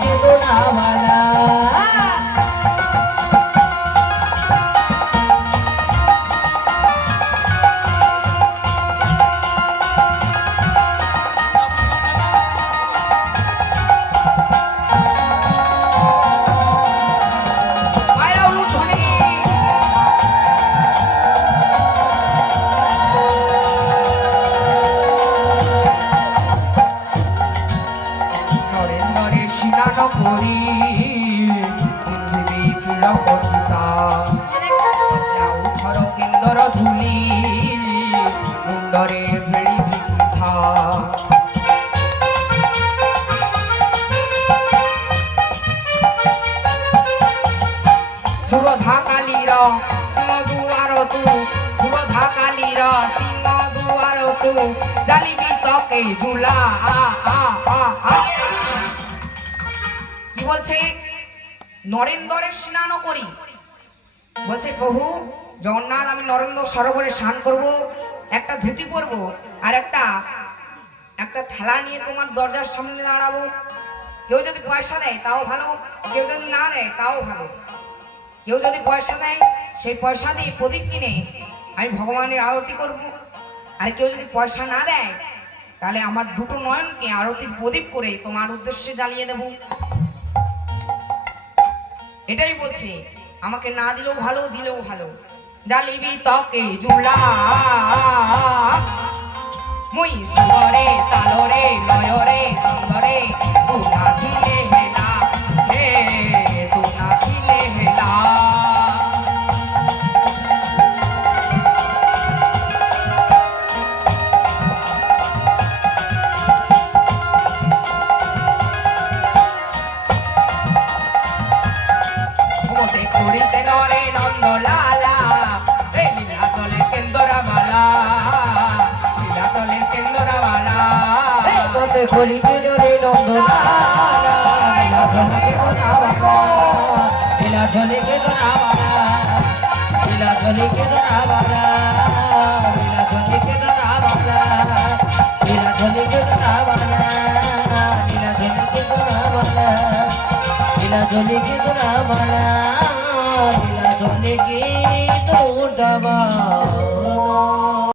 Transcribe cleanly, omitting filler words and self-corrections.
কেদনামালা করি পতিতা উঠর কেন্দ্র ধুলি মুন্ডরে ভেড়ি ভিক্ষা সুরধা কালীর দুয়ার তু সুরধা কালীর দুয়ার তু জালিবি তকে ঝুলা কি বলছে নরেন্দ্রের স্নান করি বলছে প্রভু জগন্নাথ আমি নরেন্দ্র সরোবরে স্নান করব একটা ধুতি পরবো আর একটা থালা নিয়ে তোমার দরজার সামনে দাঁড়াবো কেউ যদি পয়সা দেয় তাও ভালো কেউ যদি না দেয় তাও ভালো কেউ যদি পয়সা দেয় সেই পয়সা দিয়ে প্রদীপ কিনে আমি ভগবানের আরতি করব আর কেউ যদি পয়সা না দেয় তাহলে আমার দুটো নয়নকে আরতির প্রদীপ করে তোমার উদ্দেশ্যে জ্বালিয়ে দেব এটাই বলছে আমাকে না দিলেও ভালো দিলেও ভালো জালিবি তকে জুলা মুই সুরে তালরে লয়রে সুন্দরে তু না দিলে হেলা হে তু না দিলে হেলা করিতে নরে নন্দ লালা লীলা তলে কেন্দরামালা লীলা তলে কেন্দরামালা করিতে নরে নন্দ লালা লীলা চলে কেদনামালা লীলা চলে কেদনামালা লীলা চলে কেদনামালা লীলা চলে কেদনামালা লীলা চলে কেদনামালা লীলা চলে কেদনামালা লীলা চলে কেদনামালা